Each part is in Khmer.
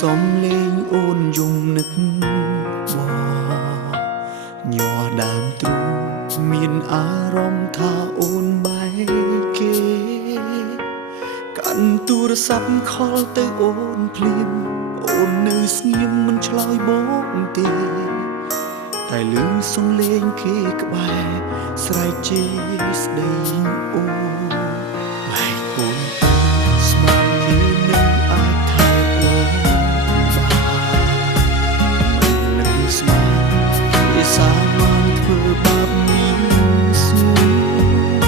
សំលេងអូនយំនឹកមកញ័រដើមទ្រូងមានអារម្មណ៍ថាអូនបែកគេកាន់ទូរស័ព្ទខលទៅអូនភ្លាមអូននៅស្ងៀមមិនឆ្លើយបងទេតែឮសំឡេងគេក្បែរស្រែកជេរស្ដីអូនបែកអូនស្មានគេនឹងអាចថែអូនបានមិននឹកស្មានគេសាមានធ្វើបាបមានស្ងួន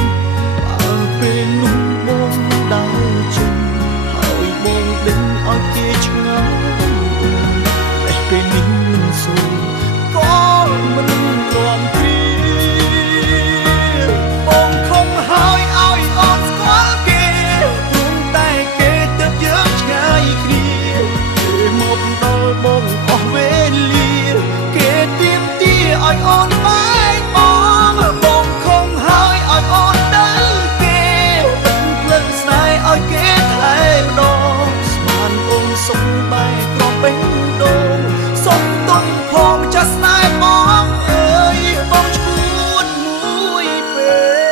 បើពេលនោះបងដើរចេញហើយបងដឹងឲ្យគេឆ្ងល់តែពេលនេះមិនសូវក៏មិនទ្រាំគ្រាបងខំហើយឲ្យអូនស្គាល់គេព្រមតែគេទៅយើងឆ្ងាយគ្នាគេមកដល់បងអស់វេលាគេទៀមទាឲ្យអូនបែកបងខំហើយឲ្យអូនទៅគេផ្លឹងស្នេហ៍ឲ្យគេថែម្ដងស្មានអូនសុំបែកក្របេះដូងសុំទុំផងចាស់ស្នេហ៍បងអើយបងឈួតមួយពេល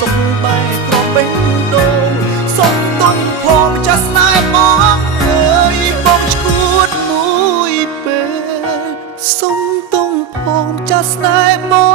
សុំបែកក្របេះដូងសុំទុំផងចាស់ស្នេហ៍បងអើយបងឈួតមួយពេលសុំទុំផងចាស់ស្នេហ៍បង